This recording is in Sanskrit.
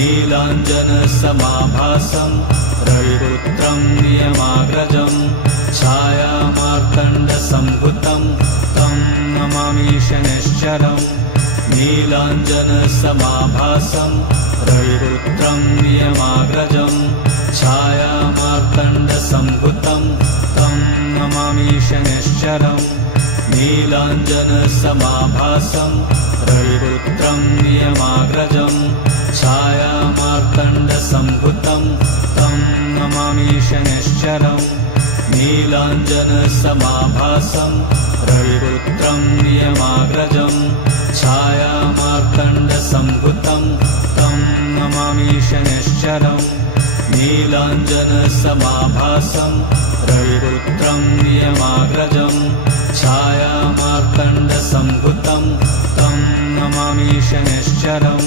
नीलाञ्जनसमाभासं रविपुत्रं नियमाग्रजं छायामार्तण्डसम्भुतं तं नमामि शनैश्चरम् नीलाञ्जनसमाभासं रविपुत्रं नियमाग्रजं छायामार्तण्डसम्भुतं तं नमामि शनैश्चरम् नीलाञ्जनसमाभासं रविपुत्रं नियमाग्रजं छायामार्तण्डसम्भुतं तं नमामि शनैश्चरम् नीलाञ्जनसमाभासं रविपुत्रं नियमाग्रजं छायामार्तण्डसम्भुतं तं नमामि शनैश्चरम् नीलाञ्जनसमाभासं रविपुत्रं नियमाग्रजं छायामार्तण्डसम्भुतं तं नमामि शनैश्चरम्